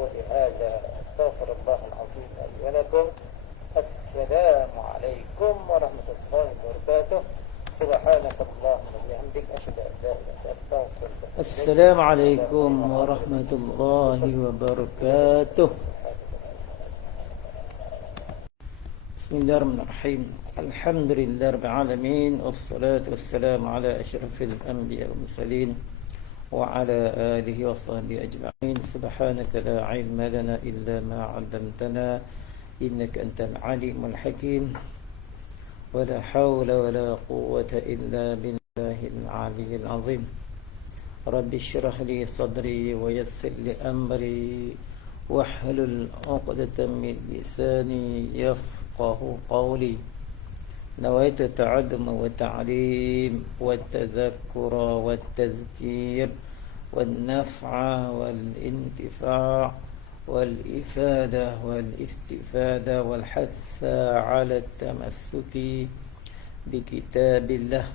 قولي هذا أستغفر الله العظيم لي ولكم. السلام عليكم ورحمة الله وبركاته. سبحانك اللهم وبحمدك أشهد أن لا إله إلا أنت أستغفرك. السلام عليكم ورحمة الله وبركاته. بسم الله الرحمن الرحيم. الحمد لله رب العالمين، والصلاة والسلام على أشرف الأنبياء والمرسلين وعلى آله وصحبه أجمعين. سبحانك لا علم لنا إلا ما علمتنا إنك أنت العليم الحكيم، ولا حول ولا قوة إلا بالله العلي العظيم. رب اشرح لي صدري ويسر لي أمري واحلل عقدة من لساني يفقه قولي. نويت التعلم والتعليم والتذكر والتذكير والنفع والانتفاع والإفادة والاستفادة والحث على التمسك بكتاب الله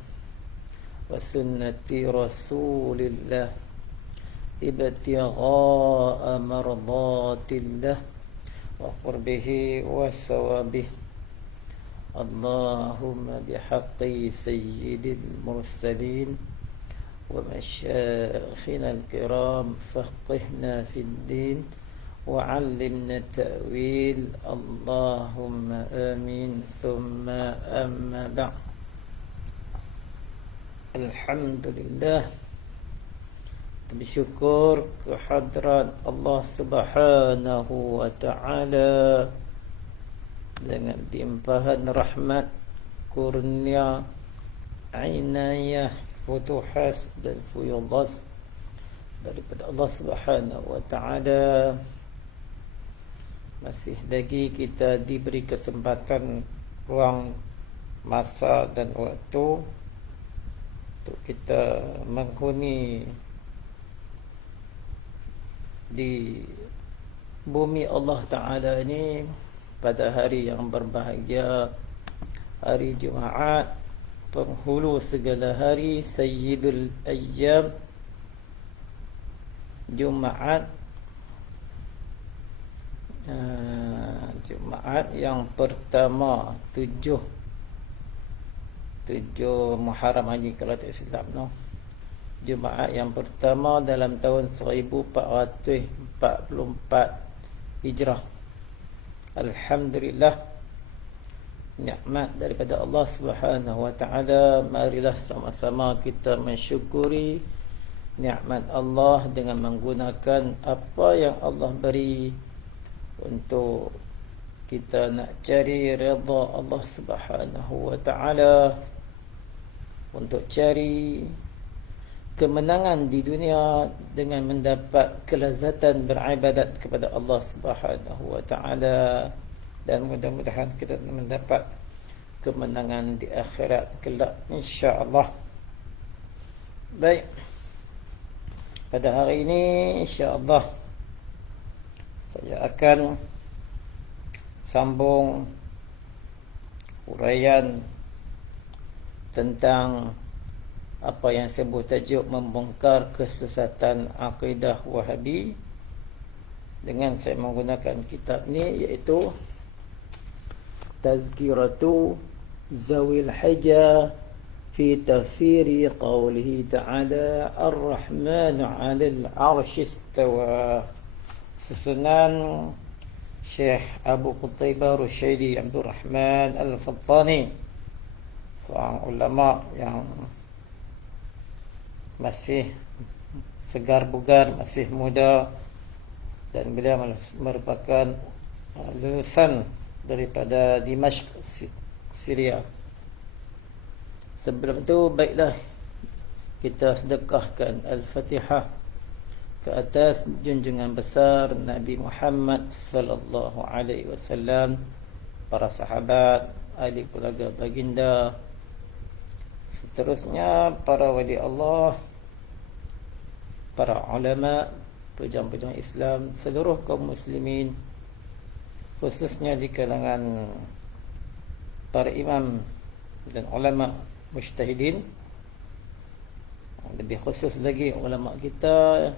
وسنة رسول الله ابتغاء مرضات الله وقربه وثوابه. اللهم بحق سيد المرسلين ومشايخنا الكرام فقهنا في الدين وعلمنا التأويل. اللهم آمين. ثم أما بعد. Alhamdulillah, bersyukur kehadrat Allah Subhanahu wa ta'ala dengan limpahan rahmat, kurnia, inayah, futuhas dan fuyudas daripada Allah Subhanahu wa ta'ala. Masih lagi kita diberi kesempatan, ruang, masa dan waktu untuk kita menghuni di bumi Allah Ta'ala ini pada hari yang berbahagia, hari Jumaat, penghulu segala hari, Sayyidul Ayyam, Jumaat yang pertama, 7 Muharram Haji kalau tak silap, no? Jumaat yang pertama dalam tahun 1444 Hijrah. Alhamdulillah, nikmat daripada Allah Subhanahu wa ta'ala. Marilah sama-sama kita mensyukuri nikmat Allah dengan menggunakan apa yang Allah beri untuk kita nak cari redha Allah Subhanahu wa ta'ala, untuk cari kemenangan di dunia dengan mendapat kelazatan beribadat kepada Allah Subhanahu wa ta'ala, dan mudah-mudahan kita mendapat kemenangan di akhirat kelak, insya-Allah. Baik, pada hari ini insya-Allah saya akan sambung uraian tentang apa yang saya sebut tajuk membongkar kesesatan akidah Wahabi, dengan saya menggunakan kitab ni, iaitu Tazkiratu Zawil Haja fi tafsiri qawlihi ta'ala Ar-Rahmanu 'alal 'arsy istawa, susunan Syekh Abu Qutaibah Rushaidi Abdul Rahman Al-Fattani, seorang ulama yang masih segar bugar, masih muda, dan beliau merupakan lulusan daripada Dimashq, Syria. Sebelum itu, baiklah kita sedekahkan Al-Fatihah ke atas junjungan besar Nabi Muhammad sallallahu alaihi wasallam, para sahabat, ahli keluarga baginda, seterusnya para wali Allah, para ulama, pujang-pujang Islam, seluruh kaum muslimin, khususnya di kalangan para imam dan ulama mujtahidin, lebih khusus lagi ulama kita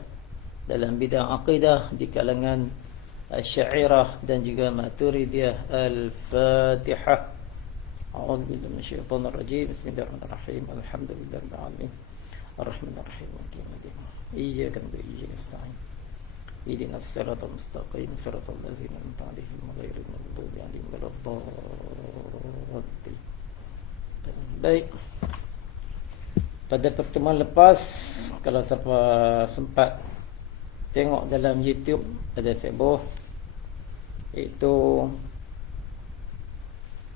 dalam bidang akidah di kalangan Asy'ariyah dan juga Maturidiyah. Al-Fatihah. A'udzu billahi minasyaitonir rajim. Bismillahirrahmanirrahim. Alhamdulillahirabbil alamin. Arrahmanir rahim. Maliki yaumiddin. Iyyaka na'budu wa iyyaka nasta'in. Ihdinas siratal mustaqim. Siratal ladzina an'amta 'alaihim ghairil maghdubi 'alaihim waladdallin. Baik. Pada pertemuan lepas, kalau siapa sempat tengok dalam YouTube, ada sebuah, iaitu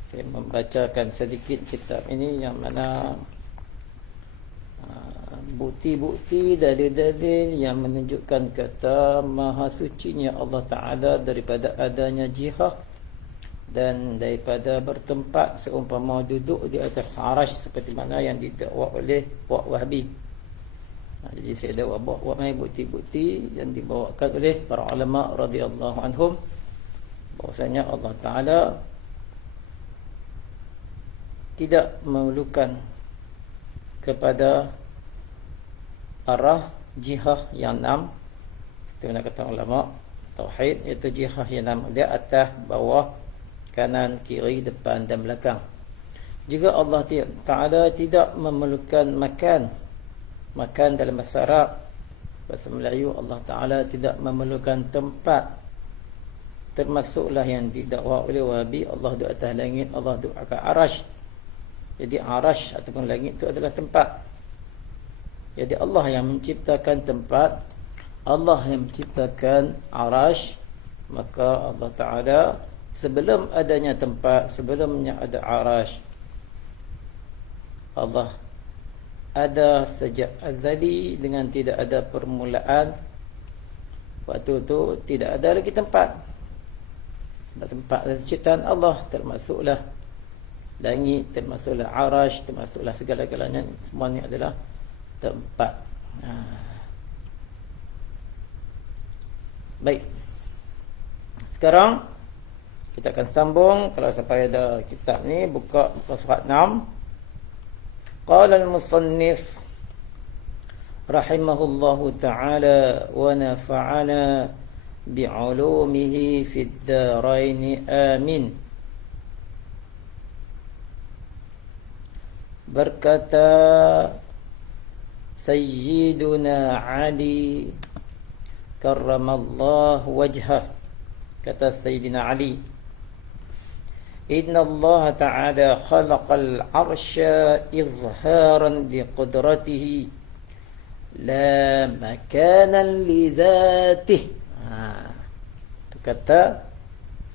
saya membacakan sedikit kitab ini yang mana bukti-bukti, dalil-dalil yang menunjukkan kata maha sucinya Allah Ta'ala daripada adanya jihad dan daripada bertempat seumpama duduk di atas arash seperti mana yang didakwa oleh puak Wahhabi. Jadi saya dah bawa mai bukti-bukti yang dibawakan oleh para ulama radhiyallahu anhum bahwasanya Allah Ta'ala tidak memerlukan kepada arah jihad yang 6. Itu nak kata ulama tauhid, iaitu jihad yang 6, dia atas, bawah, kanan, kiri, depan dan belakang. Juga Allah Ta'ala tidak memerlukan makan dalam bahasa Arab. Bahasa Melayu, Allah Ta'ala tidak memerlukan tempat. Termasuklah yang didakwa oleh Wahhabi, Allah duduk atas langit, Allah duduk atas arash. Jadi arash ataupun langit itu adalah tempat. Jadi Allah yang menciptakan tempat, Allah yang menciptakan arash. Maka Allah Ta'ala sebelum adanya tempat, sebelumnya ada arash, Allah ada sejak azali dengan tidak ada permulaan. Waktu itu tidak ada lagi tempat. Sebab tempat ciptaan Allah, termasuklah langit, termasuklah arash, termasuklah segala-galanya, semuanya adalah tempat. Baik. Sekarang kita akan sambung. Kalau sampai ada kitab ni, buka surat 6. Qala al-musannif rahimahullahu ta'ala wa nafa'ana bi'ulumihi fid darain amin. Berkata Sayyiduna Ali karramallahu wajhah, kata Sayyidina Ali, Inna Allah Ta'ala khalaqal arsya izharan liqudratihi la makanan li dhatihi. Itu kata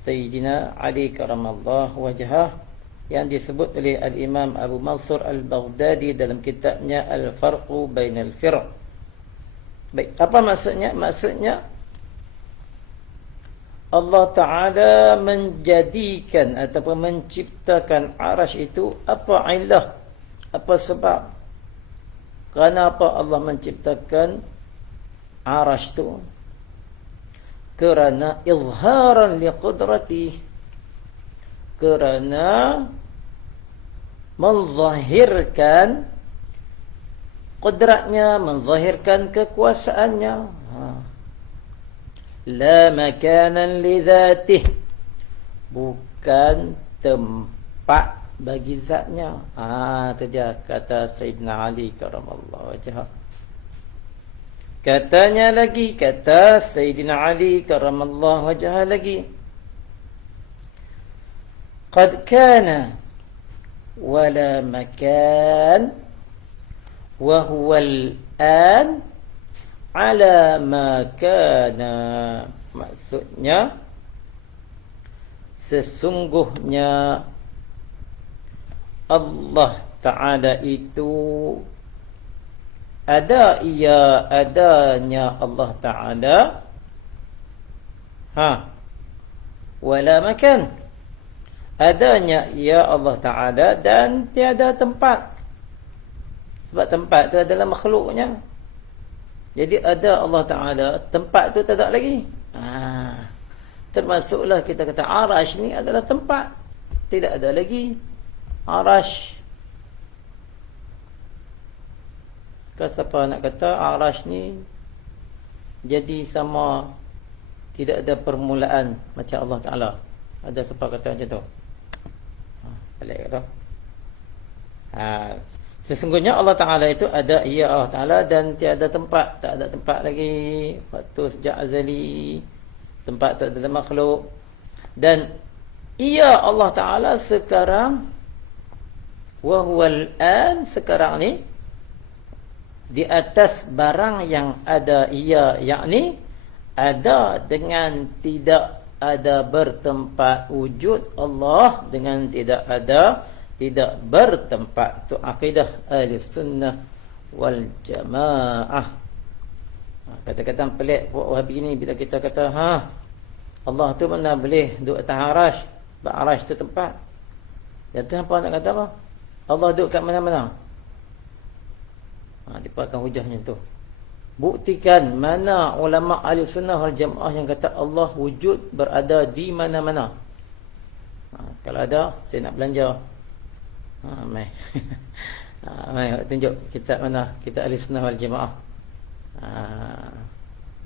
Sayyidina Ali karramallahu wajhah, yang disebut oleh Al-Imam Abu Mansur Al-Baghdadi dalam kitabnya Al-Farqu Bainal Firq. Baik, apa maksudnya? Maksudnya Allah Ta'ala menjadikan ataupun menciptakan arash itu, apa ilah, apa sebab, kenapa Allah menciptakan arash itu? Kerana izharan liqudrati, kerana menzahirkan qudratnya, menzahirkan kekuasaannya. La makanan li dzatih, bukan tempat bagi zatnya. Itu dia kata Sayyidina Ali karramallahu wajhah. Katanya lagi, kata Sayyidina Ali karramallahu wajhah lagi, qad kana wala makan wa huwa al-an ala ma kana. Maksudnya sesungguhnya Allah Ta'ala itu ada, ia adanya Allah Ta'ala, wala makan, adanya ia Allah Ta'ala, dan tiada tempat. Sebab tempat itu adalah makhluknya. Jadi ada Allah Ta'ala, tempat itu tak ada lagi. Termasuklah kita kata arash ni adalah tempat, tidak ada lagi arash. Kalau siapa nak kata arash ni jadi sama, tidak ada permulaan macam Allah Ta'ala. Ada siapa kata macam tu? Balik kata. Sesungguhnya Allah Ta'ala itu ada, ia Allah Ta'ala, dan tiada tempat. Tak ada tempat lagi waktu sejak azali. Tempat tak ada makhluk. Dan ia Allah Ta'ala sekarang, wahuwal an, sekarang ni, di atas barang yang ada ia, yakni ada dengan tidak ada, bertempat wujud Allah dengan tidak ada, tidak bertempat. Itu akidah ahli sunnah wal jamaah. Kata-kata pelik buat Wahabi ni bila kita kata Allah tu mana boleh duduk atas arash. Arash tu tempat. Dan tu apa nak kata apa? Allah duduk kat mana-mana. Dia akan hujahnya tu. Buktikan mana ulama ahli sunnah wal jamaah yang kata Allah wujud, berada di mana-mana. Kalau ada, saya nak belanja. Mai. Mai tunjuk kitab mana, kitab ahli sunnah wal jamaah.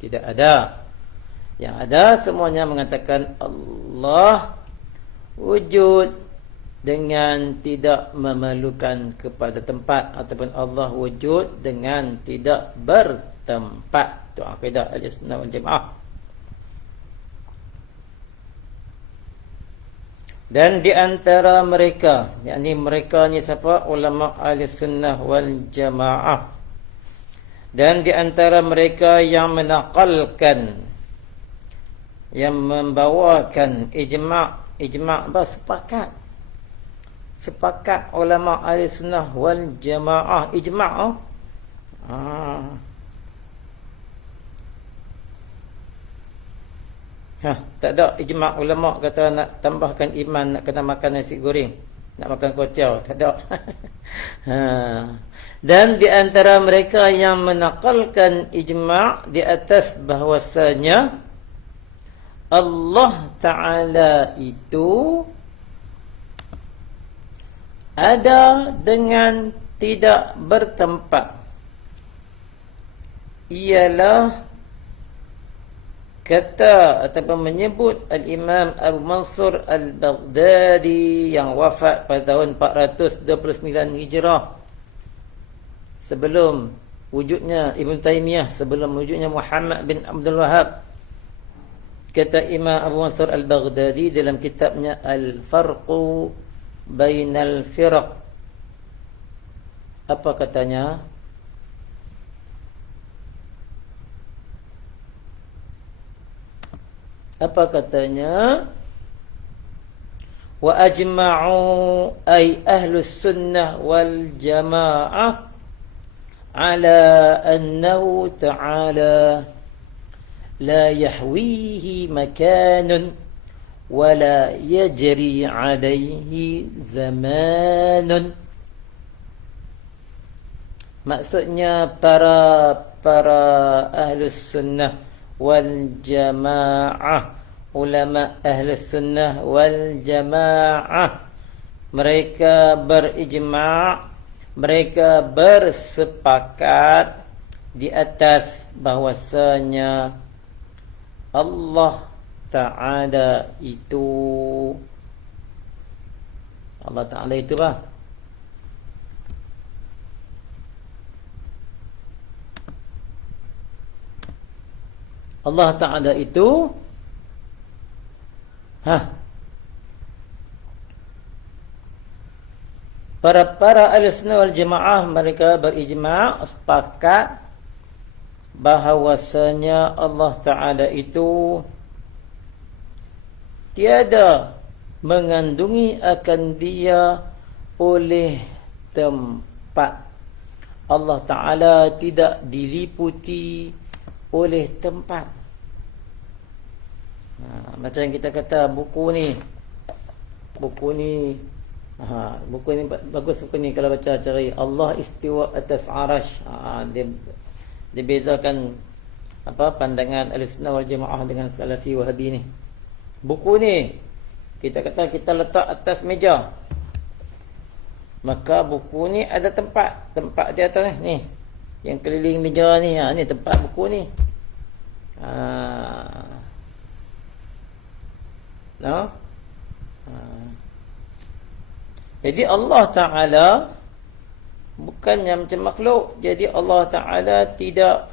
Tidak ada. Yang ada semuanya mengatakan Allah wujud dengan tidak memerlukan kepada tempat, ataupun Allah wujud dengan tidak bertempat. Itu akidah ahli sunnah wal jamaah. Dan di antara mereka, yakni mereka ni siapa? Ulama ahli sunnah wal jamaah. Dan di antara mereka yang menakalkan, yang membawakan ijma' bersepakat. Sepakat ulama ahli sunnah wal jamaah. Ijma' tak ada ijma' ulama kata nak tambahkan iman, nak kena makan nasi goreng, nak makan kuatiau. Tak ada. Dan di antara mereka yang menakalkan ijma' di atas bahwasanya Allah Ta'ala itu ada dengan tidak bertempat, ialah kata ataupun menyebut Al-Imam Abu Mansur Al-Baghdadi yang wafat pada tahun 429 Hijrah, sebelum wujudnya Ibn Taymiyah, sebelum wujudnya Muhammad bin Abdul Wahhab. Kata Imam Abu Mansur Al-Baghdadi dalam kitabnya Al-Farqu Bainal Firaq. Apa katanya? Apa katanya? Wa ajma'u ay ahlus sunnah wal jamaah ala annahu ta'ala la yahwihi makanun wa la yajri alayhi zamanun. Maksudnya para ahlus sunnah wal jamaah, ulama ahlus sunnah wal jamaah, mereka berijma', mereka bersepakat di atas bahwasanya Allah Ta'ala itu, Allah Ta'ala itu apa? Allah Ta'ala itu para ahli-sunnah wal jamaah mereka berijma', sepakat bahawasanya Allah Ta'ala itu tiada mengandungi akan dia oleh tempat. Allah Ta'ala tidak diliputi oleh tempat. Macam kita kata buku ni buku ni bagus, buku ni kalau baca cari Allah istiwa atas arash. Dia bezakan apa pandangan Ahlussunnah wal Jamaah dengan Salafi Wahabi ni. Buku ni kita kata kita letak atas meja, maka buku ni ada tempat di atas ni, yang keliling meja ni, ni tempat buku ni. No? Jadi Allah Ta'ala bukannya macam makhluk. Jadi Allah Ta'ala tidak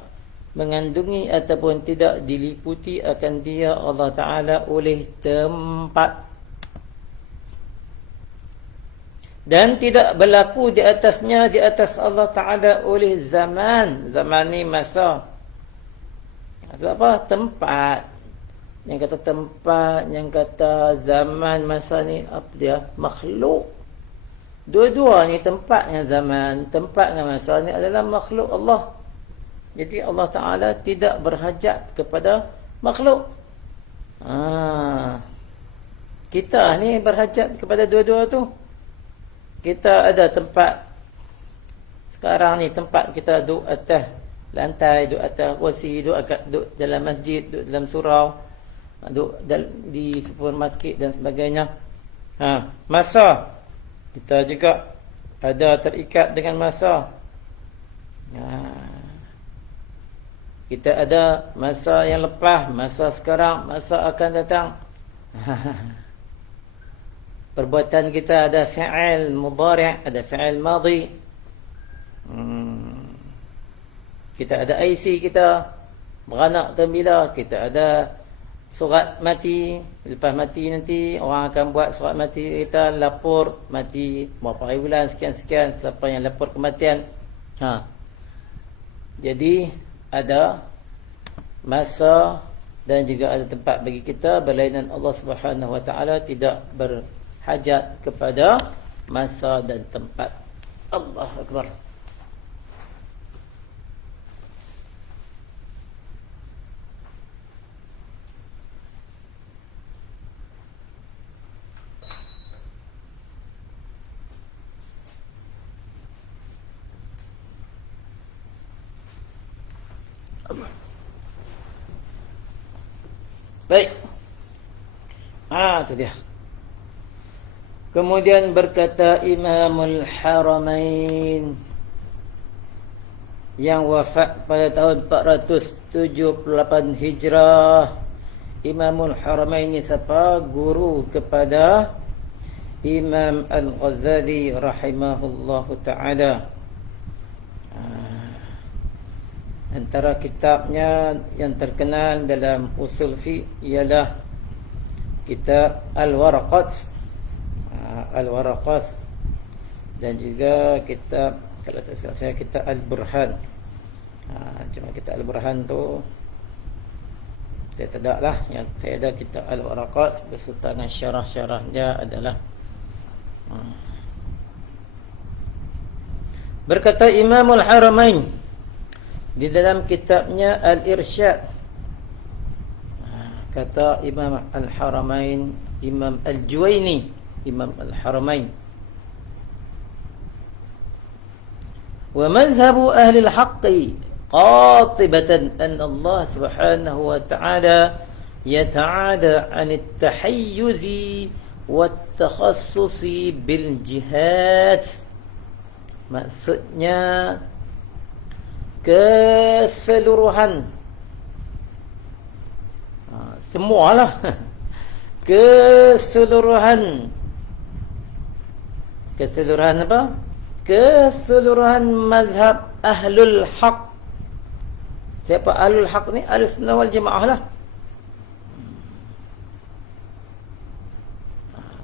mengandungi ataupun tidak diliputi akan dia Allah Ta'ala oleh tempat, dan tidak berlaku di atasnya, di atas Allah Ta'ala oleh zaman. Zaman ni masa. Sebab apa? Tempat. Yang kata tempat, yang kata zaman, masa ni apa dia? Makhluk. Dua-dua ni, tempatnya zaman, tempatnya masa ni adalah makhluk Allah. Jadi Allah Ta'ala tidak berhajat kepada makhluk. Kita ni berhajat kepada dua-dua tu. Kita ada tempat. Sekarang ni tempat kita duduk atas lantai, duduk atas kursi, duduk dalam masjid, duduk dalam surau, duduk di supermarket dan sebagainya. Masa kita juga ada terikat dengan masa. Kita ada masa yang lepas, masa sekarang, masa akan datang. Perbuatan kita ada fi'il mudhari', ada fi'il madhi. Kita ada IC kita, beranak atau bila. Kita ada surat mati. Lepas mati nanti orang akan buat surat mati kita, lapor mati berapa hari bulan, sekian-sekian, siapa yang lapor kematian. Jadi ada masa dan juga ada tempat bagi kita. Berlainan Allah Subhanahu Wa Taala tidak berhajat kepada masa dan tempat. Allahu Akbar. Baik. Itu dia. Kemudian berkata Imamul Haramain yang wafat pada tahun 478 Hijrah. Imamul Haramain ni siapa? Guru kepada Imam Al-Ghazali rahimahullahu ta'ala. Antara kitabnya yang terkenal dalam usul fiqh ialah kitab Al-Waraqat, Al-Waraqat, dan juga kitab, kalau tak salah saya, kitab Al-Burhan. Cuma kitab Al-Burhan tu saya tak ada lah. Yang saya ada kitab Al-Waraqat beserta dengan syarah-syarahnya adalah berkata Imamul Haramain di dalam kitabnya Al-Irsyad. Kata Imam Al-Haramain, Imam Al-Juwaini, Imam Al-Haramain, wa madhhabu ahli al-haqqi qatibatan anna Allah subhanahu wa ta'ala yata'ala 'an at-tahayyuzi wat-takhassusi bil jihad. Maksudnya keseluruhan, semualah keseluruhan apa? Keseluruhan mazhab ahlul haq. Siapa ahlul haq ni? Ahlus sunnah wal jamaah lah.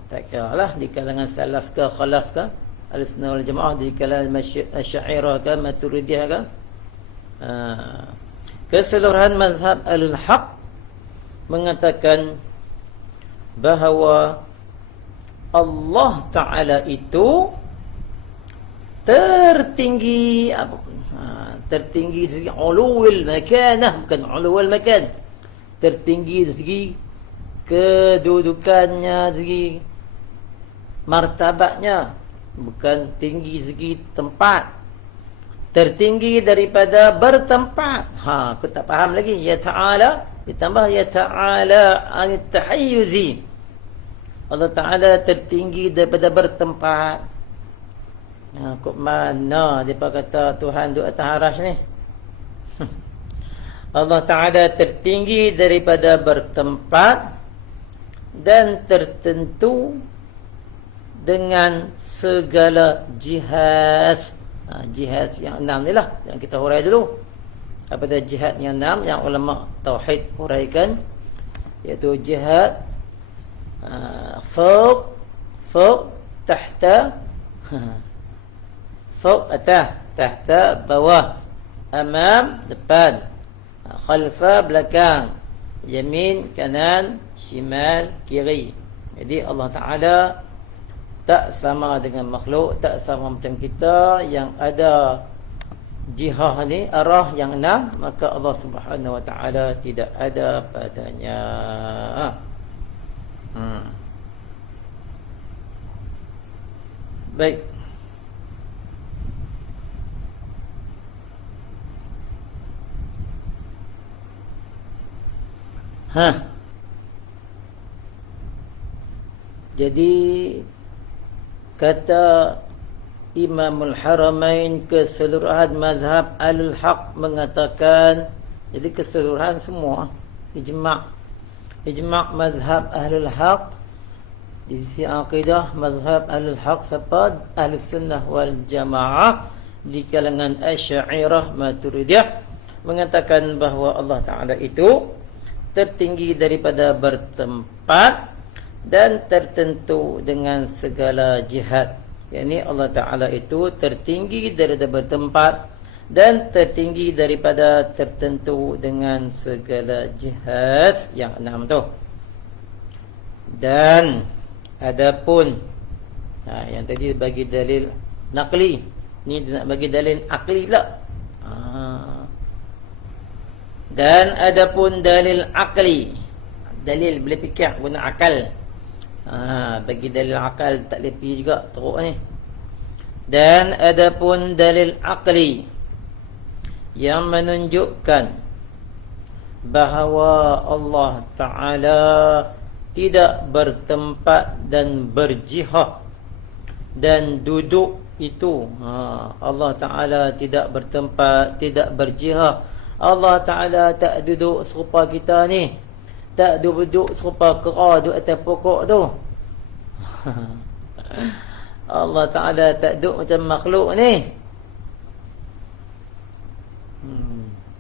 Tak kira lah di kalangan salaf ke khalaf ke, ahlus sunnah wal jamaah, di kalangan asy'ariyah ke maturidiyah ke. Keseluruhan mazhab ahlul haq mengatakan bahawa Allah Ta'ala itu tertinggi, tertinggi dari segi ulul makanah, bukan ulul makan, tertinggi dari segi kedudukannya, dari segi martabatnya, bukan tinggi dari segi tempat, tertinggi daripada bertempat. Aku tak faham lagi. Ya Ta'ala ditambah Ya Ta'ala anit tahayyuzi. Allah Ta'ala tertinggi daripada bertempat. Kok mana dia kata Tuhan duduk atas arash ni? Allah Ta'ala tertinggi daripada bertempat dan tertentu dengan segala jihad. Jihad yang 6 ni lah yang kita hurai dulu. Apa dia jihad yang 6 yang ulama tauhid huraikan, iaitu jihad fawq, tahta, fawq atas, tahta bawah, amam depan, khalfa belakang, yamin kanan, shimal kiri. Jadi Allah Ta'ala tak sama dengan makhluk, tak sama macam kita yang ada jihah ni, arah yang 6, maka Allah Subhanahu Wa Ta'ala tidak ada padanya. Baik. Jadi kata Imamul Haramain, keseluruhan mazhab Ahlul Haq mengatakan, jadi keseluruhan semua ijma' mazhab Ahlul Haq di sisi akidah. Mazhab Ahlul Haq siapa? Ahlus Sunnah wal Jamaah di kalangan Asy'ariyah Maturidiyah mengatakan bahawa Allah Ta'ala itu tertinggi daripada bertempat dan tertentu dengan segala jihad. yakni Allah Ta'ala itu tertinggi daripada bertempat dan tertinggi daripada tertentu dengan segala jihad yang 6 tu. Dan adapun yang tadi bagi dalil naqli, ni dia nak bagi dalil akli pula. Dan adapun dalil akli, dalil boleh fikir guna akal. Bagi dalil akal tak boleh pergi juga teruk ni. Dan adapun dalil akli yang menunjukkan bahawa Allah Ta'ala tidak bertempat dan berjihad dan duduk itu, Allah Ta'ala tidak bertempat, tidak berjihad. Allah Ta'ala tak duduk serupa kita ni, tak duduk serupa kera duduk atas pokok tu. Allah Ta'ala tak duduk macam makhluk ni.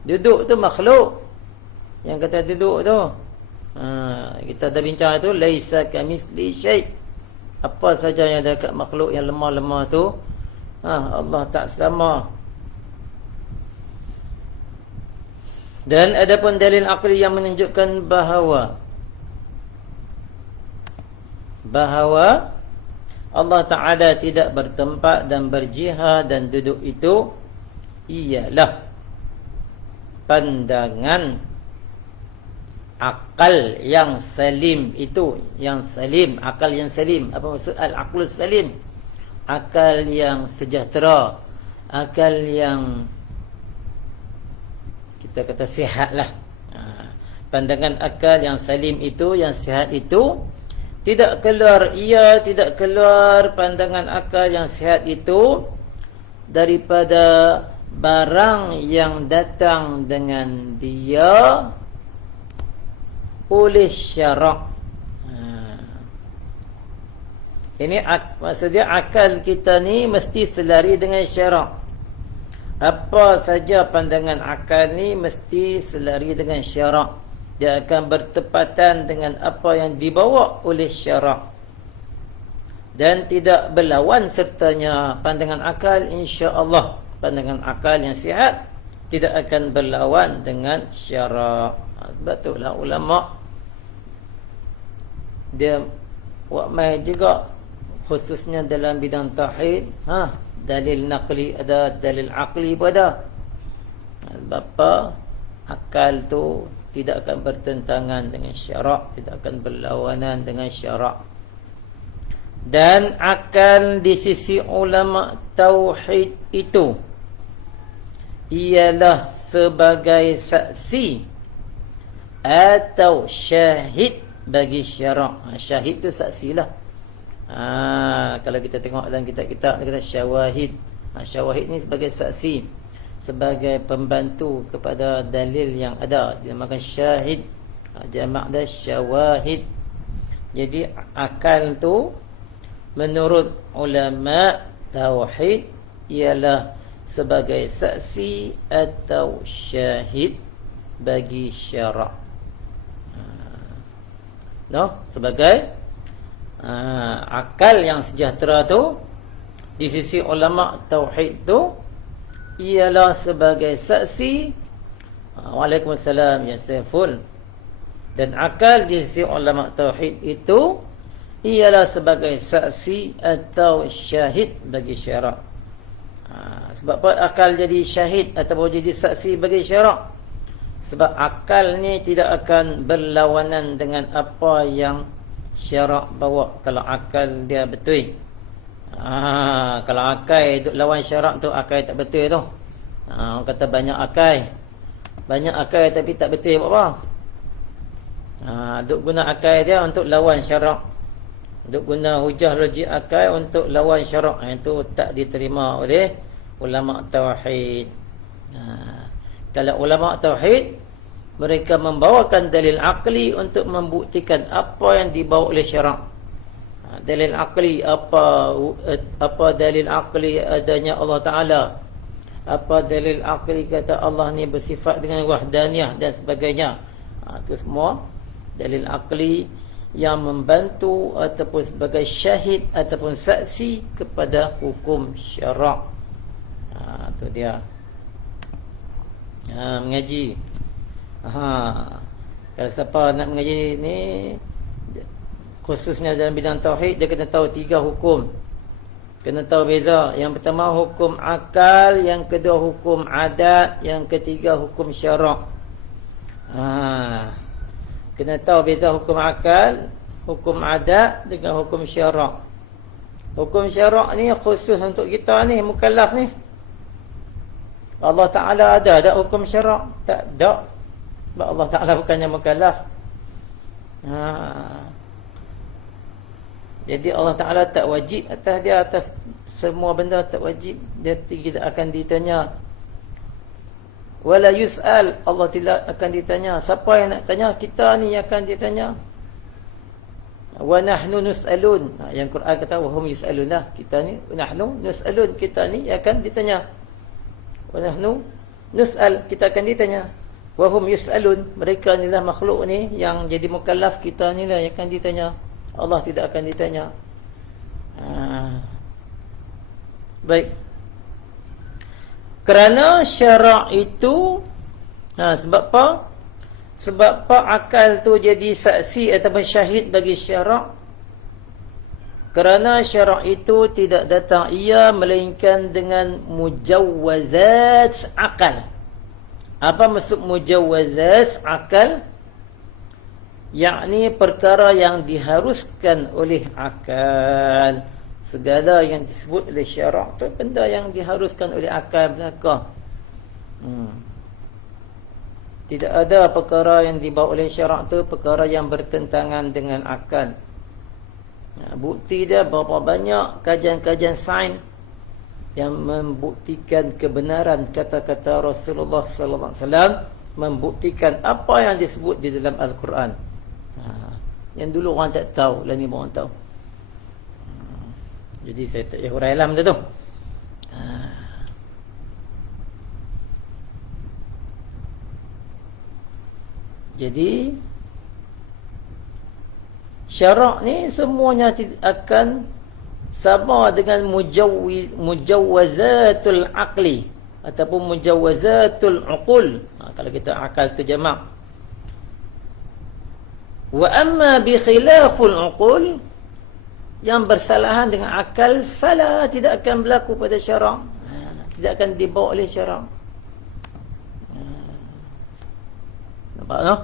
Duduk tu makhluk. Yang kata duduk tu, kita dah bincang itu, laisa kamitsli syai'. Apa saja yang ada kat makhluk yang lemah-lemah tu, Allah tak sama. Dan adapun dalil akli yang menunjukkan bahawa Allah Ta'ala tidak bertempat dan berjihad dan duduk itu ialah pandangan akal yang salim itu, yang salim, akal yang salim. Apa maksud al-aqlus salim? Akal yang sejahtera, akal yang kita kata sihat lah. Pandangan akal yang salim itu, yang sihat itu, tidak keluar, ia tidak keluar pandangan akal yang sihat itu daripada barang yang datang dengan dia oleh syarak. Ini maksudnya akal kita ni mesti selari dengan syarak. Apa saja pandangan akal ni mesti selari dengan syarak. Dia akan bertepatan dengan apa yang dibawa oleh syarak. Dan tidak berlawan sertanya pandangan akal, insya-Allah. Pandangan akal yang sihat tidak akan berlawan dengan syarak. Sebab itulah ulama dia buat mai juga, khususnya dalam bidang tauhid. Dalil naqli ada, dalil aqli pun ada. Sebab apa? Akal tu tidak akan bertentangan dengan syarak, tidak akan berlawanan dengan syarak. Dan akal di sisi ulama tauhid itu ialah sebagai saksi atau syahid bagi syarak. Syahid tu saksilah. Kalau kita tengok dalam kitab-kitab dia kata syawahid. Syawahid ni sebagai saksi. sebagai pembantu kepada dalil yang ada, dinamakan syahid. Jamak dah syawahid. Jadi akal tu menurut ulama tauhid ialah sebagai saksi atau syahid bagi syarak. Sebagai akal yang sejahtera tu di sisi ulama tauhid tu ialah sebagai saksi. Waalaikumsalam ya Saiful. Dan akal di sisi ulama tauhid itu ialah sebagai saksi atau syahid bagi syarak. Sebab apa akal jadi syahid atau jadi saksi bagi syarak? Sebab akal ni tidak akan berlawanan dengan apa yang syarak bawa. Kalau akal dia betul. Kalau akal duk lawan syarak tu, akal tak betul tu. Orang kata banyak akal tapi tak betul apa? Duk guna akal dia untuk lawan syarak. Duk guna hujah logik akal untuk lawan syarak. Itu tak diterima oleh ulama tauhid. Kalau ulama tauhid, mereka membawakan dalil akli untuk membuktikan apa yang dibawa oleh syarak. Dalil akli apa dalil akli adanya Allah Ta'ala, apa dalil akli kata Allah ni bersifat dengan wahdaniyah dan sebagainya. Itu semua dalil akli yang membantu ataupun sebagai syahid ataupun saksi kepada hukum syarak. Itu dia mengaji. Kalau siapa nak mengaji ni, khususnya dalam bidang tauhid, dia kena tahu 3 hukum. Kena tahu beza. Yang pertama hukum akal, yang kedua hukum adat, yang ketiga hukum syarak. Kena tahu beza hukum akal, hukum adat dengan hukum syarak. Hukum syarak ni khusus untuk kita ni, mukallaf ni. Allah Ta'ala ada hukum syarak? Tak ada. Sebab Allah Ta'ala bukannya mukallaf. Jadi Allah Ta'ala tak wajib atas dia, atas semua benda tak wajib. Dia tidak akan ditanya. Wala yus'al, Allah tidak akan ditanya. Siapa yang nak tanya? Kita ni yang akan ditanya. Wa nahnu nus'alun. Yang Quran kata wa hum yus'alun lah. Kita ni nahnu nus'alun, kita ni yang akan ditanya. Wa nahnu nus'al, kita akan ditanya. Wa hum yus'alun, mereka ni lah makhluk ni yang jadi mukallaf, kita ni lah yang akan ditanya. Allah tidak akan ditanya. Baik. Kerana syarak itu sebab apa? Sebab apa akal tu jadi saksi ataupun syahid bagi syarak? Kerana syarak itu tidak datang ia melainkan dengan mujawwazat akal. Apa maksud mujawwazat akal? Yakni perkara yang diharuskan oleh akal. Segala yang disebut oleh syarak tu benda yang diharuskan oleh akal belaka. Tidak ada perkara yang dibawa oleh syarak tu perkara yang bertentangan dengan akal. Bukti dia berapa banyak kajian-kajian sains yang membuktikan kebenaran kata-kata Rasulullah sallallahu alaihi wasallam, membuktikan apa yang disebut di dalam Al-Quran. Yang dulu orang tak tahu, lah ni orang tahu. Jadi saya tak payah hurailah benda tu. Jadi syarak ni semuanya akan sama dengan mujawwazatul aqli ataupun mujawwazatul uqul. Kalau kita akal tu jamak. Wa amma bi khilaful uqul, yang bersalahan dengan akal, fala, tidak akan berlaku pada syarak. Tidak akan dibawa oleh syarak. Nampak tak?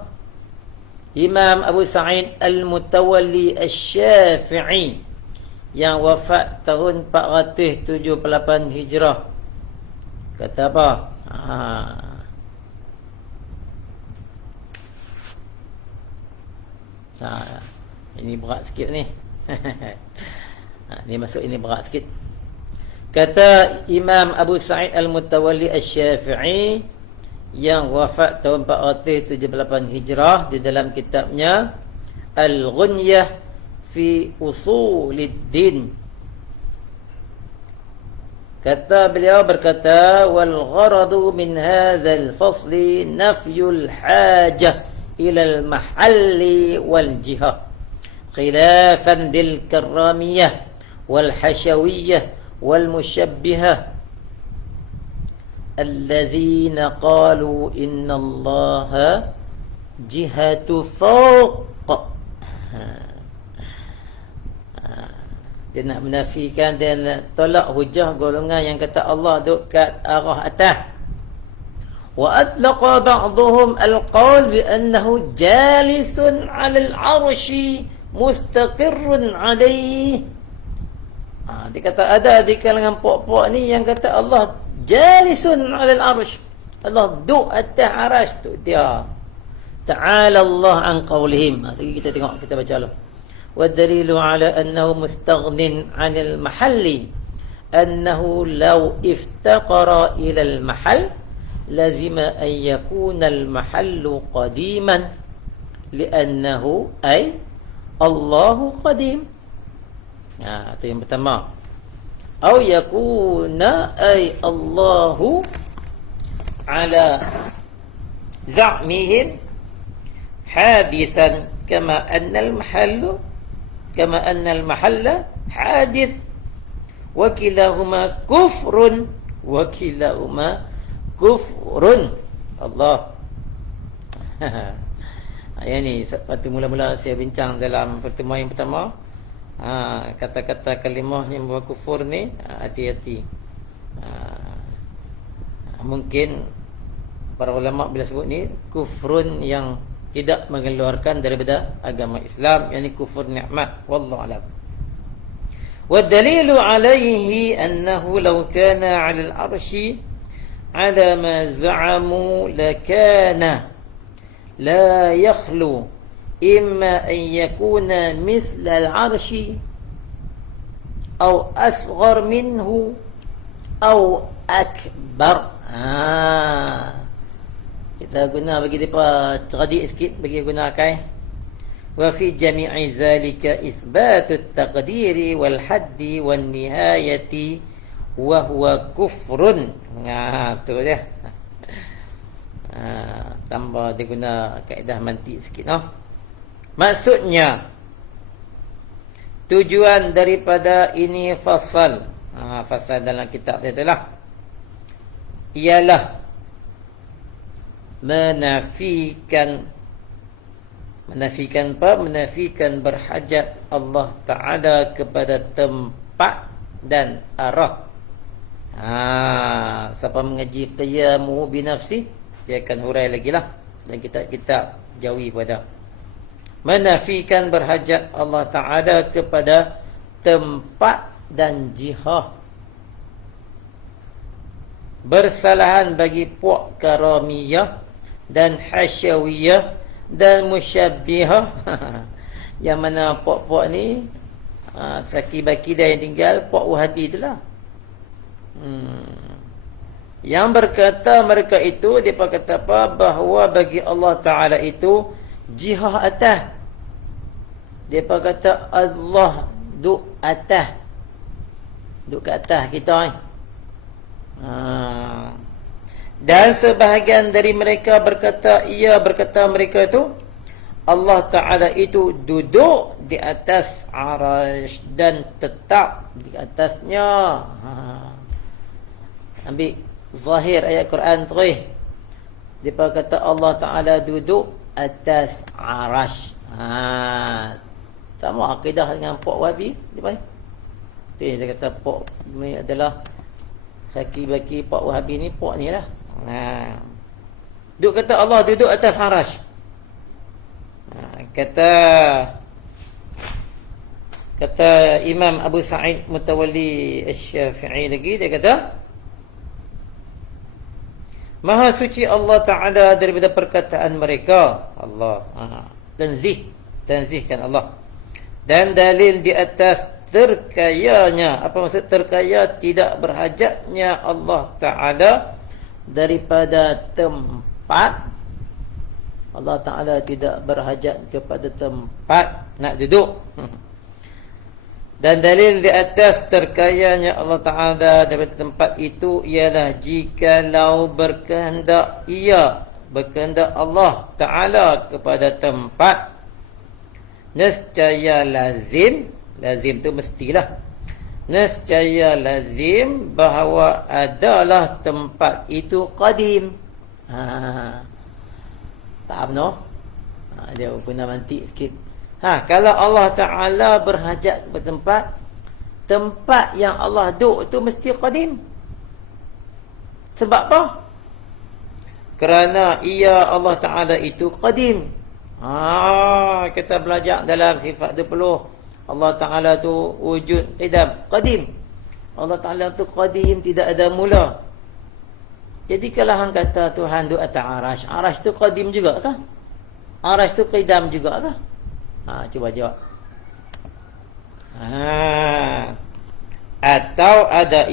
Imam Abu Sa'id Al-Mutawalli Asy-Syafi'i yang wafat tahun 478 Hijrah kata apa? Ini berat sikit ni. Ni masuk ini berat sikit. Kata Imam Abu Sa'id Al-Mutawalli Asy-Syafi'i yang wafat tahun 478 Hijrah, di dalam kitabnya Al-Ghunyah fi Usuliddin, kata beliau berkata, wal gharadu min hadzal fasli nafyul hajah ila al mahalli wal jihah khilafan lil karramiyah wal hashawiyah wal musyabbihah alladzina qalu inna allaha jihatu fawq. Dia nak menafikan, dia nak tolak hujah golongan yang kata Allah duduk kat arah atas. Wa atlaqa ba'dhum al-qawl bi annahu jalisun 'ala al-'arsy mustaqirrun 'alayhi. Dia kata ada di kalangan puak-puak ni yang kata Allah jalisun 'ala al-'arsy, Allah duduk atas arasy tu dia. Ta'ala Allah an qawlihim. Kita tengok, kita baca dulu. والدليل على أنه مستغن عن المحل أنه لو افتقر إلى المحل لزم أن يكون المحل قديما لأنه أي الله قديم. itu yang pertama. أو يكون أي الله على زعمهم حادثا كما أن المحل حادث وكلاهما كفر Allah. Yang ni waktu mula-mula saya bincang dalam pertemuan yang pertama, kata-kata kalimah yang membawa kufur ni, hati-hati. Mungkin para ulama bila sebut ni kufrun yang tidak mengeluarkan daripada agama Islam, yakni kufur nikmat, wallahu alam. Wa dalilu alaihi annahu law kana 'ala al-'arsy 'ala ma za'amu lakana la yakhlu imma an yakuna mithla al-'arsy aw asghar minhu aw akbar. Kita guna bagi depa cerdik sikit, bagi gunakan. Wa fi jami'i zalika isbatu at-taqdiri wal haddi wan nihayati wa huwa kufrun. Tu dia. Tambah dia guna kaedah mantik sikit Maksudnya tujuan daripada ini fasal. Fasal dalam kitab dia itulah, ialah menafikan berhajat Allah Ta'ala kepada tempat dan arah. Siapa mengaji qiyamuhu binafsi, dia akan hurai lagi lah, dan kitab-kitab jauhi pada menafikan berhajat Allah Ta'ala kepada tempat dan jihah. Bersalahan bagi puak karamiyah dan hasyawiyah dan musyabbihah. Yang mana puak-puak ni saki-baki dah yang tinggal, puak Wahabi itulah. Yang berkata mereka itu, mereka kata apa? Bahawa bagi Allah Ta'ala itu jihah atas. Mereka kata Allah duduk atas, duduk ke atas kita ni. Dan sebahagian dari mereka berkata, mereka itu Allah Ta'ala itu duduk di atas arasy dan tetap di atasnya. Ambil zahir ayat Quran terus, dia kata Allah Ta'ala duduk atas arasy. Sama akidah dengan Puak Wahabi. Dia kata Puak ni adalah saki-baki Puak Wahabi ni, Puak ni lah. Duk kata Allah duduk atas arasy. Kata Imam Abu Sa'id Mutawalli Asy-Syafi'i lagi, dia kata Maha suci Allah Ta'ala daripada perkataan mereka. Allah tanzihkan Allah. Dan dalil di atas terkayanya. Apa maksud terkaya? Tidak berhajatnya Allah Ta'ala daripada tempat. Allah Ta'ala tidak berhajat kepada tempat nak duduk. Dan dalil di atas terkayanya Allah Ta'ala daripada tempat itu ialah jikalau berkehendak Allah Ta'ala kepada tempat, nescaya lazim tu mestilah, nescaya lazim bahawa adalah tempat itu qadim. Faham no? Dia guna mantik sikit. Kalau Allah Ta'ala berhajat kepada tempat yang Allah duduk tu mesti qadim. Sebab apa? Kerana Allah Ta'ala itu qadim. Kita belajar dalam sifat 20. Allah Ta'ala tu wujud qidam, qadim. Allah Ta'ala tu qadim, tidak ada mula. Jadi kalau hang kata Tuhan duduk atas arash, arash tu qadim juga kah? Arash tu qidam juga kah? Cuba jawab. Atau ada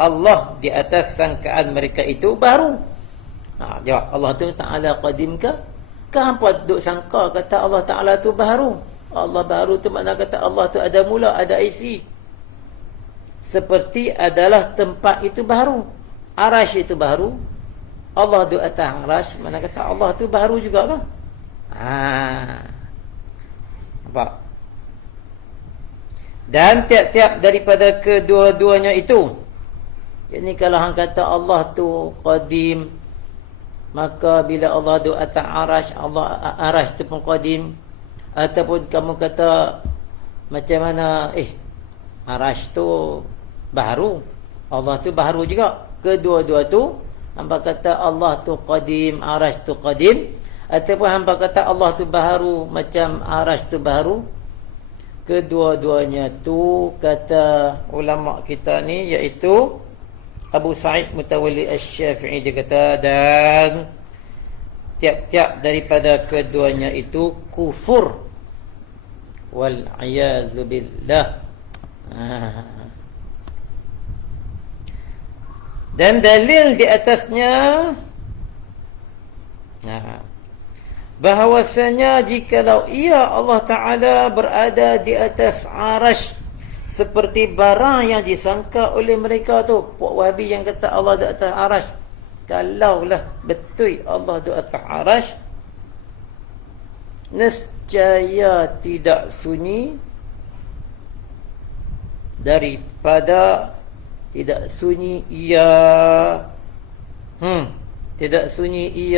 Allah di atas sangkaan mereka itu baru. Jawab. Allah tu Ta'ala qadim ke? Kenapa duk sangka kata Allah Ta'ala tu baru? Allah baru tu makna kata Allah tu ada mula, ada isi. Seperti adalah tempat itu baru, arash itu baru, Allah duk atas arash, makna kata Allah tu baru juga kan? Nampak? Dan tiap-tiap daripada kedua-duanya itu, yakni kalau hang kata Allah tu qadim, maka bila Allah duduk atas arash, arash tu pun qadim. Ataupun kamu kata macam mana, arash tu baru, Allah tu baru juga. Kedua-dua tu, hamba kata Allah tu qadim, arash tu qadim. Ataupun hamba kata Allah tu baru, macam arash tu baru. Kedua-duanya tu kata ulama kita ni, iaitu Abu Sa'id Mutawalli Asy-Syafi'i, dia kata, dan tiap-tiap daripada keduanya itu kufur wal a'yazu billah. Dan dalil di atasnya bahawasanya jikalau Allah Ta'ala berada di atas arash seperti barang yang disangka oleh mereka tu, puak Wahabi yang kata Allah di atas arash, kalaulah betul Allah di atas arash, nescaya tidak sunyi daripada tidak sunyi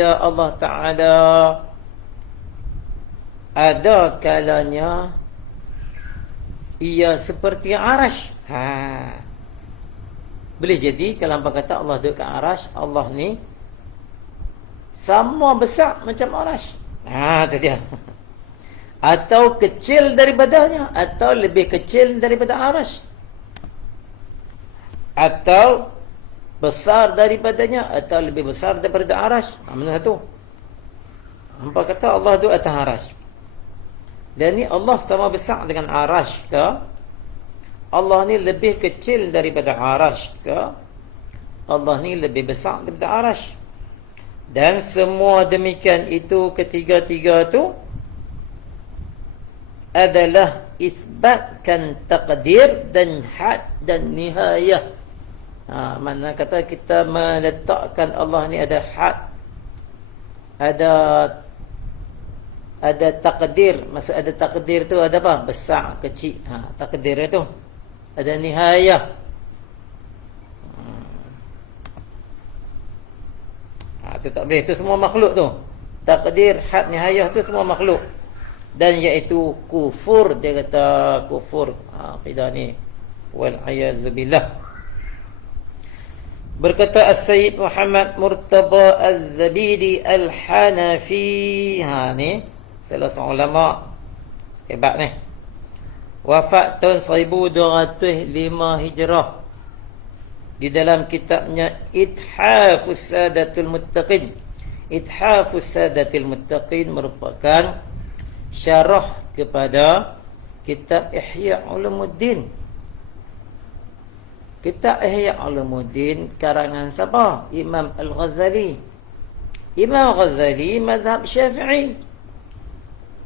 Allah Ta'ala ada kalanya seperti arash. Boleh jadi kalau hangpa kata Allah duduk kat arash, Allah ni sama besar macam arash. Tu dia. Atau kecil daripadanya, atau lebih kecil daripada arash, atau besar daripadanya, atau lebih besar daripada arash. Mana satu? Hangpa kata Allah duduk atas arash. Dan ni Allah sama besar dengan arash ke? Allah ni lebih kecil daripada arash ke? Allah ni lebih besar daripada arash. Dan semua demikian itu, ketiga-tiga tu adalah isbatkan takdir dan had dan nihayah. Mana kata kita meletakkan Allah ni ada had, ada takdir. Maksud ada takdir tu ada apa? Besar, kecil. Takdir itu ada nihayah. Itu tak boleh. Itu semua makhluk tu. Takdir, had, nihayah tu semua makhluk. Dan iaitu kufur. Dia kata kufur. Aqidah ni. Wal'ayazubillah. Berkata As-Sayyid Muhammad Murtada Az-Zabidi Al-Hanafi. Ni salah seorang ulama hebat ni. Wafat tahun 1205 Hijrah. Di dalam kitabnya Ithafus Sadatul Muttaqin. Ithafus Sadatul Muttaqin merupakan syarah kepada kitab Ihya Ulumuddin. Kitab Ihya Ulumuddin karangan siapa? Imam Al-Ghazali. Imam Ghazali mazhab Syafi'i.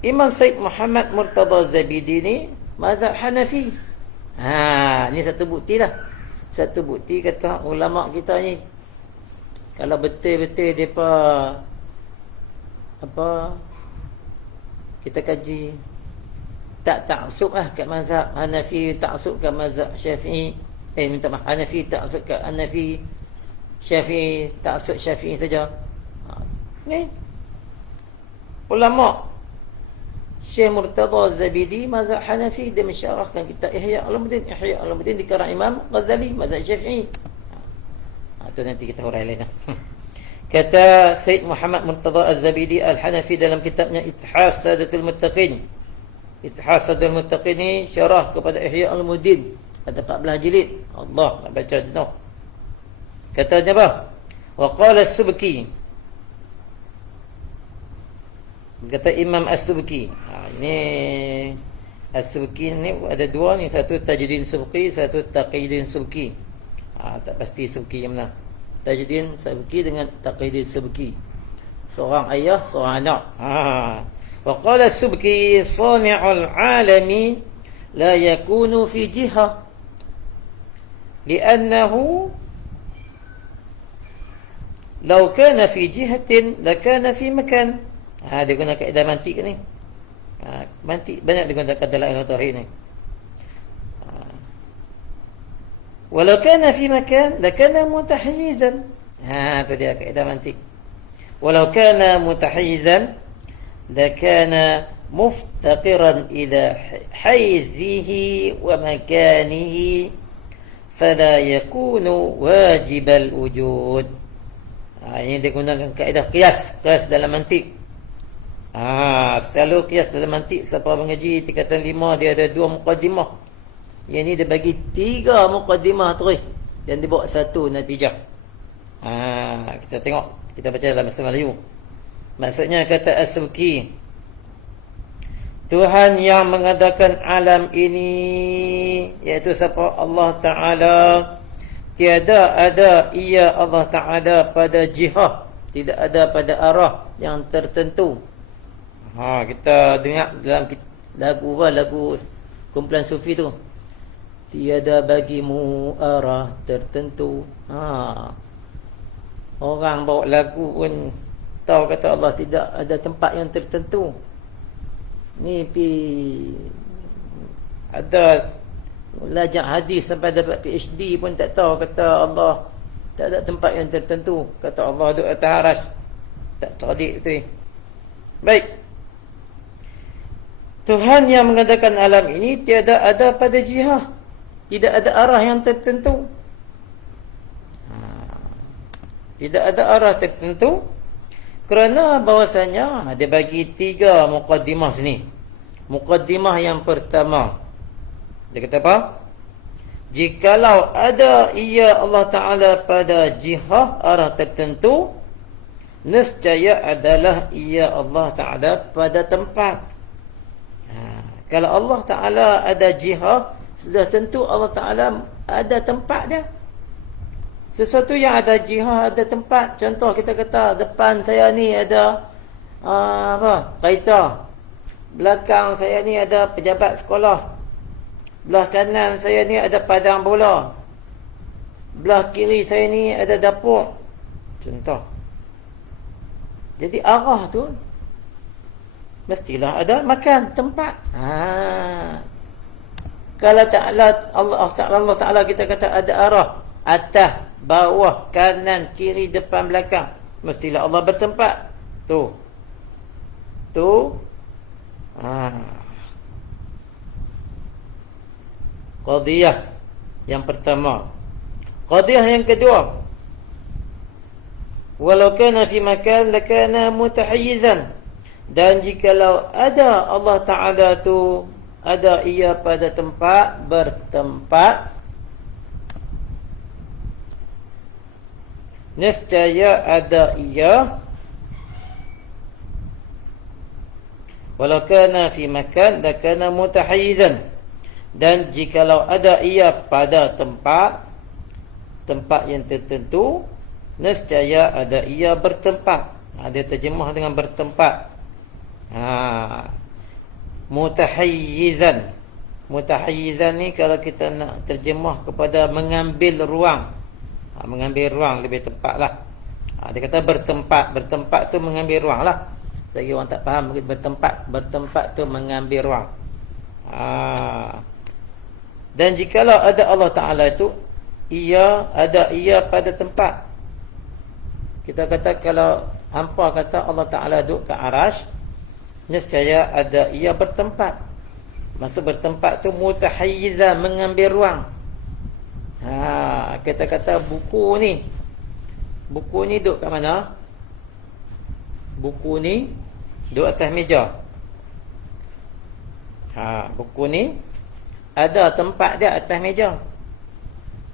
Imam Said Muhammad Murtada Zabidi ni mazhab Hanafi. Ni satu bukti lah. Satu bukti kata ulama kita ni, kalau betul-betul depa kita kaji, tak taksub lah kat mazhab Hanafi, taksub kat mazhab Syafi'i. Minta maaf, Hanafi taksub kat Hanafi, Syafi'i taksub Syafi'i saja. Ni ulama Syekh Murtada Zabidi mazhab Hanafi, dia mensyarahkan kitab Ihya Ulumuddin. Ihya Ulumuddin dikarang Imam Ghazali mazhab Syafi'i. Itu nanti kita urai lain. Kata Said Muhammad Murtada Az-Zabidi Al-Hanafi dalam kitabnya Ithaf Sadatul Muttaqin. Ithaf Sadatul Muttaqin ni syarah kepada Ihya Ulumuddin. Ada 14 jilid. Allah, nak baca jenuh. Katanya apa? Wa qala As-Subki. Kata Imam As-Subki. Ini As-Subki ni ada dua ni, satu Tajuddin Subki, satu Taqiyuddin Subki. Tak pasti Subki yang mana. Tajuddin Subki dengan Taqiyuddin Subki. Seorang ayah, seorang anak. Wa qala As-Subki sani'ul 'alami la yakunu fi jihah li'annahu law kana fi jihatin lakana fi makan. Dia guna kaedah mantik ni. Mantik banyak digunakan dalam ilmu tauhid ni. Walau kana fi makan lakana mutahayyizan. Tu dia kaedah mantik. Walau kana mutahayyizan lakana muftaqiran ila hayzihi wa makanihi fala yakunu wajibal wujud. Ini digunakan kaedah qiyas dalam mantik. Selalu kias dalam mantik, siapa mengaji tingkatan 5 dia ada 2 muqaddimah. Yang ni dia bagi 3 muqaddimah terus dan dia bawa 1 natijah. Kita tengok, kita baca dalam bahasa Melayu. Maksudnya kata As-Subki, Tuhan yang mengadakan alam ini, iaitu siapa? Allah Ta'ala. Tiada ada ia Allah Ta'ala pada jihah, tidak ada pada arah yang tertentu. Kita dengar dalam lagu kumpulan sufi tu, tiada bagimu arah tertentu. Orang bawa lagu pun tahu kata Allah tidak ada tempat yang tertentu. Ni ada belajar hadis sampai dapat PhD pun tak tahu kata Allah tak ada tempat yang tertentu. Kata Allah duduk atas arasy. Tak cerdik betul. Baik. Tuhan yang mengadakan alam ini tiada ada pada jihah, tidak ada arah yang tertentu. Tidak ada arah tertentu, kerana bahawasanya dia bagi 3 muqaddimah sini. Muqaddimah yang pertama, dia kata apa? Jikalau ada ia Allah Ta'ala pada jihah arah tertentu, nescaya adalah ia Allah Ta'ala pada tempat. Kalau Allah Ta'ala ada jihah, sudah tentu Allah Ta'ala ada tempat dia. Sesuatu yang ada jihah, ada tempat. Contoh kita kata, depan saya ni ada kereta. Belakang saya ni ada pejabat sekolah. Belah kanan saya ni ada padang bola. Belah kiri saya ni ada dapur. Contoh. Jadi arah tu mestilah ada makan, tempat. Kalau Allah Ta'ala kita kata ada arah, atas, bawah, kanan, kiri, depan, belakang, mestilah Allah bertempat. Tu qadiyah yang pertama. Qadiyah yang kedua, walau kana fi makan lakana mutahayyizan. Dan jikalau ada Allah Ta'ala tu, ada ia pada tempat, bertempat, nescaya ada ia Walau kana fi makan lakana mutahayyizan. Dan jikalau ada ia pada tempat yang tertentu, nescaya ada ia bertempat. Dia terjemah dengan bertempat. Mutahayyizan. Mutahayyizan ni kalau kita nak terjemah kepada mengambil ruang. Mengambil ruang lebih tepatlah. Dia kata bertempat. Bertempat tu mengambil ruang lah. Selagi orang tak faham bertempat. Bertempat tu mengambil ruang. Dan jikalau ada Allah Ta'ala itu, ia pada tempat. Kita kata kalau hampa kata Allah Ta'ala duduk ke arash, nescaya ada ia bertempat. Maksud bertempat tu mutahayyizan, mengambil ruang. Kita kata buku ni duduk kat mana? Buku ni duduk atas meja. Buku ni ada tempat dia atas meja.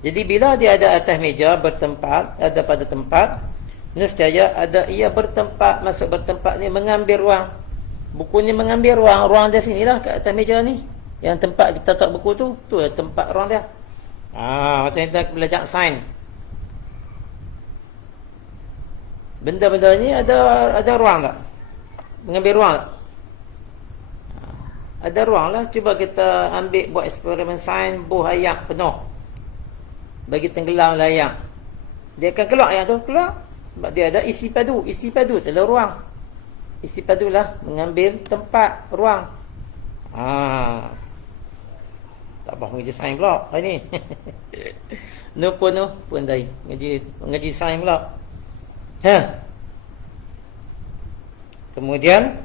Jadi bila dia ada atas meja bertempat, ada pada tempat, nescaya ada ia bertempat. Maksud bertempat ni mengambil ruang. Buku ni mengambil ruang dia sinilah kat atas meja ni. Yang tempat kita letak buku tu tempat ruang dia. Macam kita belajar sains. Benda-benda ni ada ruang tak? Mengambil ruang tak? Ada ruang lah. Cuba kita ambil buat eksperimen sains, buh ayak penuh, bagi tenggelam layak. Dia akan keluar ayak tu, keluar. Sebab dia ada isi padu. Isi padu adalah ruang. Isi padu lah mengambil tempat, ruang. Tak apa mengaji sains pula hari ni. Nu pun dah mengaji sains pula. Kemudian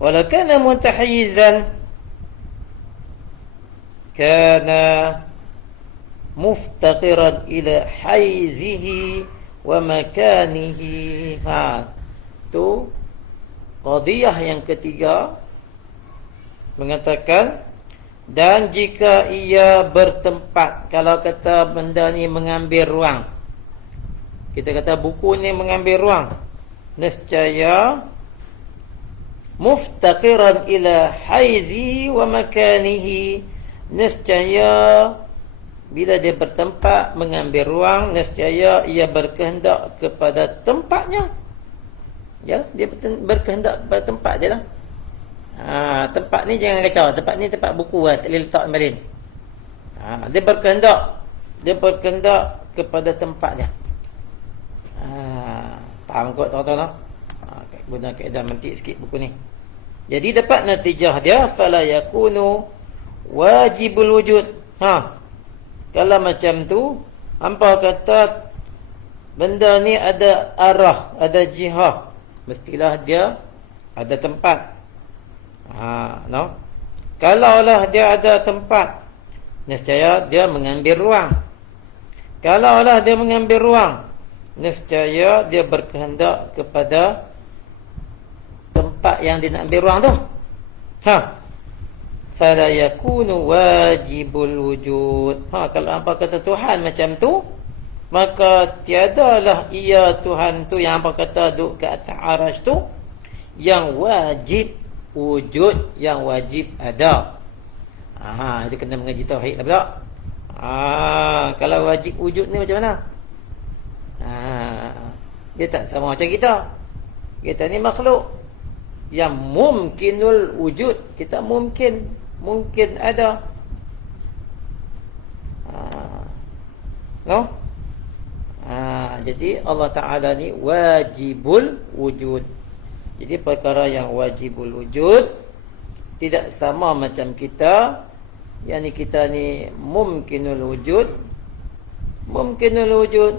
walau kana mutahayyizan kana muftaqiran ila haizihi wa makanihi. Tu qadiyah yang ketiga mengatakan, dan jika ia bertempat. Kalau kata benda ni mengambil ruang, kita kata buku ni mengambil ruang, nescaya muftaqiran ila haizi wa makanihi, nescaya bila dia bertempat mengambil ruang, nescaya ia berkehendak kepada tempatnya. Ya, dia berkehendak kepada tempat dia lah. Tempat ni jangan kacau. Tempat ni tempat buku lah, tak boleh letak balik. Dia berkehendak kepada tempat dia. Faham kot tuan-tuan? Guna kaedah mantik sikit buku ni. Jadi dapat natijah dia, fala yakunu wajibul wujud. Kalau macam tu, hampa kata benda ni ada arah, ada jihah, mestilah dia ada tempat. Kalaulah dia ada tempat, nescaya dia mengambil ruang. Kalaulah dia mengambil ruang, nescaya dia berkehendak kepada tempat yang dia nak ambil ruang tu. Fala yakunu wajibul wujud. Kalau hampa kata Tuhan macam tu, maka tiadalah ia Tuhan tu yang hampa kata duduk ke atas arash tu yang wajib wujud, yang wajib ada. Dia kena mengaji tauhid lah pula. Kalau wajib wujud ni macam mana? Dia tak sama macam kita. Kita ni makhluk yang mumkinul wujud. Kita mungkin ada. Jadi Allah Ta'ala ni wajibul wujud. Jadi perkara yang wajibul wujud tidak sama macam kita. Yang ni kita ni mumkinul wujud. Mumkinul wujud,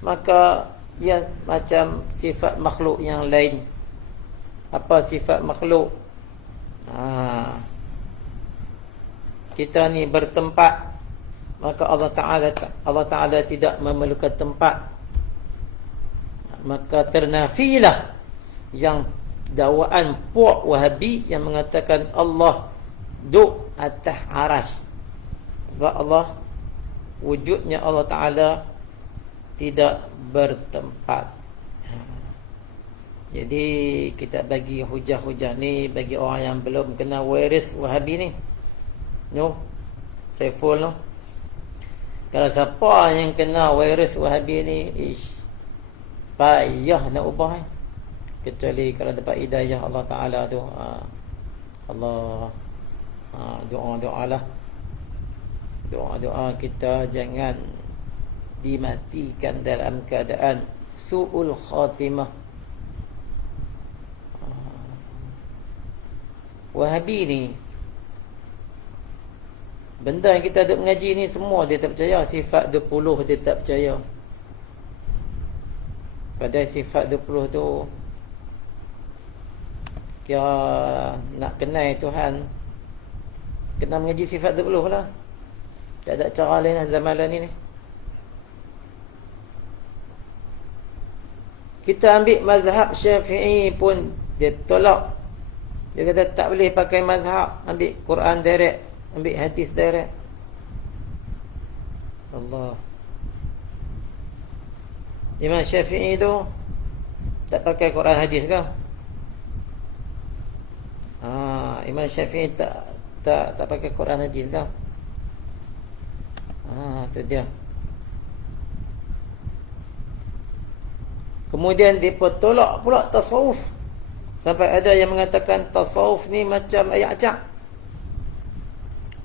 maka ia macam sifat makhluk yang lain. Apa sifat makhluk? Kita ni bertempat, maka Allah Ta'ala tidak memerlukan tempat. Maka ternafilah yang dakwaan puak Wahabi yang mengatakan Allah duduk atas arash. Sebab Allah, wujudnya Allah Ta'ala tidak bertempat. Jadi kita bagi hujah-hujah ni bagi orang yang belum kena virus Wahabi ni. No. Saiful no. Kalau siapa yang kena virus Wahabi ni, payah nak ubah. Kecuali kalau dapat hidayah Allah Taala tu. Allah doa-doa lah. Doa-doa kita jangan dimatikan dalam keadaan su'ul khatimah. Wahabi ni, benda yang kita duk mengaji ni semua dia tak percaya. Sifat 20 dia tak percaya. Padahal sifat 20 tu kira nak kenal Tuhan, kena mengaji sifat 20 lah. Tak ada cara lain lah zaman ni. Kita ambil mazhab Syafi'i pun dia tolak. Dia kata tak boleh pakai mazhab, ambil Quran direct, ambil hadis direct. Allah. Imam Syafi'i tu tak pakai Quran hadis ke? Imam Syafi'i tak pakai Quran hadis ke? Tu dia. Kemudian dia tolak pula tasawuf. Sampai ada yang mengatakan tasawuf ni macam ayat acak.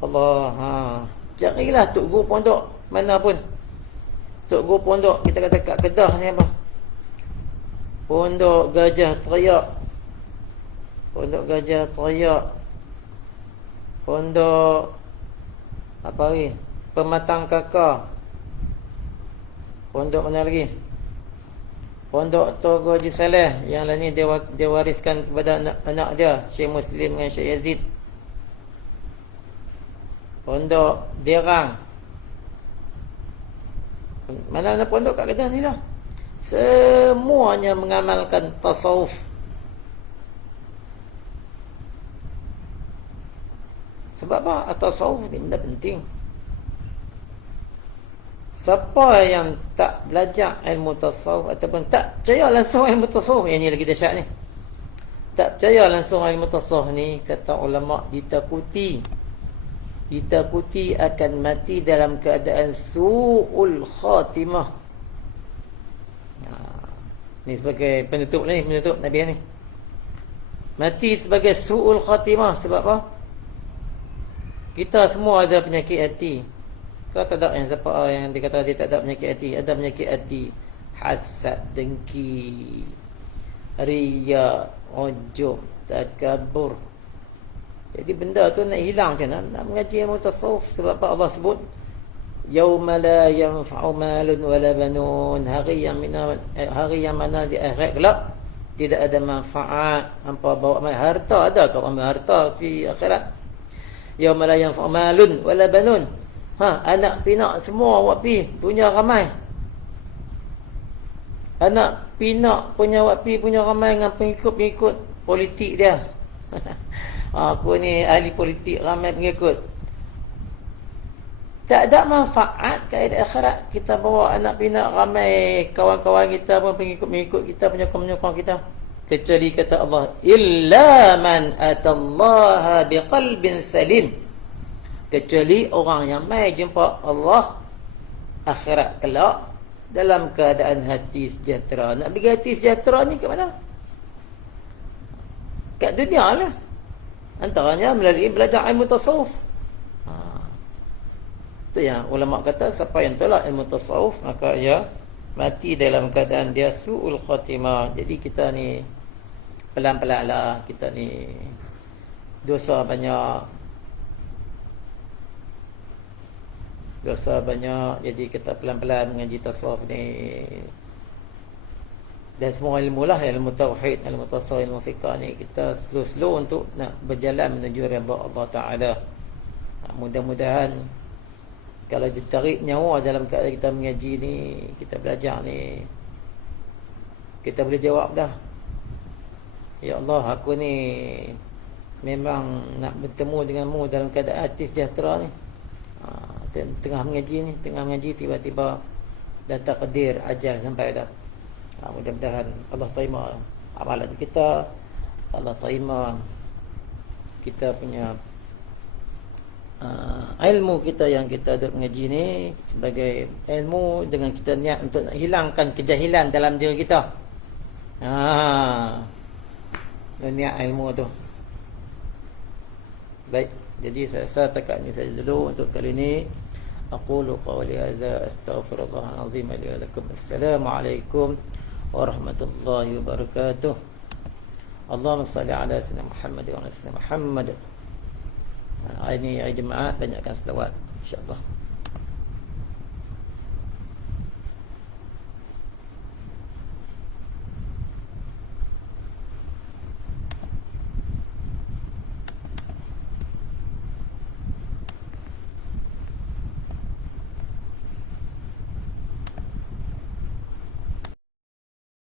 Allah. Carilah tok guru pondok mana pun. Tok guru pondok kita kata kat Kedah ni apa? Pondok Gajah Teriak. Pondok Gajah Teriak. Pondok apa lagi? Pematang Kakak. Pondok mana lagi? Pondok Togo Haji Saleh yang lain ni dia wariskan kepada anak dia, Syekh Muslim dengan Syekh Yazid. Pondok Derang. Mana-mana pondok kat Kedah ni lah. Semuanya mengamalkan tasawuf. Sebab apa? Tasawuf ni benda penting. Siapa yang tak belajar ilmu tasawuf ataupun tak percaya langsung ilmu tasawuf, yang ni lagi dahsyat ni. Tak percaya langsung ilmu tasawuf ni, kata ulama, ditakuti akan mati dalam keadaan su'ul khatimah. Ni sebagai penutup Nabi ni. Mati sebagai su'ul khatimah. Sebab apa? Kita semua ada penyakit hati. Kau tak ada yang siapa yang dikata dia tak ada penyakit hati. Ada penyakit hati. Hasad, dengki, riya, ujub, takabur. Jadi benda tu nak hilang macam mana? Nak mengaji ilmu tasawuf. Sebab apa Allah sebut yauma la yanfa'u malun wala banun. Hari yang mana di akhirat kelak tidak ada manfaat. Hampa bawa harta, ada kau ambil harta di akhirat. Yauma la yanfa'u malun wala banun. Anak pinak semua awak punya ramai. Anak pinak punya awak punya ramai dengan pengikut-pengikut politik dia. Aku ni ahli politik, ramai pengikut. Tak ada manfaat kat akhirat kita bawa anak pinak ramai, kawan-kawan kita pun pengikut-pengikut kita, penyokong-penyokong kita. Kecuali kata Allah, illa man atallaha biqalbin salim. Kecuali orang yang mai jumpa Allah akhirat kelak dalam keadaan hati sejahtera. Nak bagi hati sejahtera ni kat mana? Kat dunia lah. Antaranya melalui belajar ilmu tasawuf. Itu yang ulama kata, siapa yang tolak ilmu tasawuf maka ia mati dalam keadaan dia su'ul khatimah. Jadi kita ni pelan-pelan lah. Kita ni dosa banyak. Jadi kita pelan-pelan mengaji tasawuf ni. Dan semua ilmu lah, ilmu tauhid, ilmu tasawuf, ilmu fiqh ni kita slow-slow untuk nak berjalan menuju redha Allah Ta'ala. Mudah-mudahan kalau ditarik nyawa dalam keadaan kita mengaji ni, kita belajar ni, kita boleh jawab dah, ya Allah, aku ni memang nak bertemu denganmu dalam keadaan hati sejahtera ni. Tengah mengaji tiba-tiba dah takdir ajal sampai dah. Mudah-mudahan Allah terima amalan kita. Allah terima kita punya ilmu kita yang kita duduk mengaji ni sebagai ilmu dengan kita niat untuk hilangkan kejahilan dalam diri kita. Niat ilmu tu. Baik, jadi saya rasa takat ni saja dulu untuk kali ini. Aqulu qawli hadza astaghfirullahal azim li wa lakum. Assalamualaikum warahmatullahi wabarakatuh. Allahumma salli ala sayyidina Muhammad wa ala sayyidina Muhammad. Ini jemaah banyakkan selawat insya-Allah.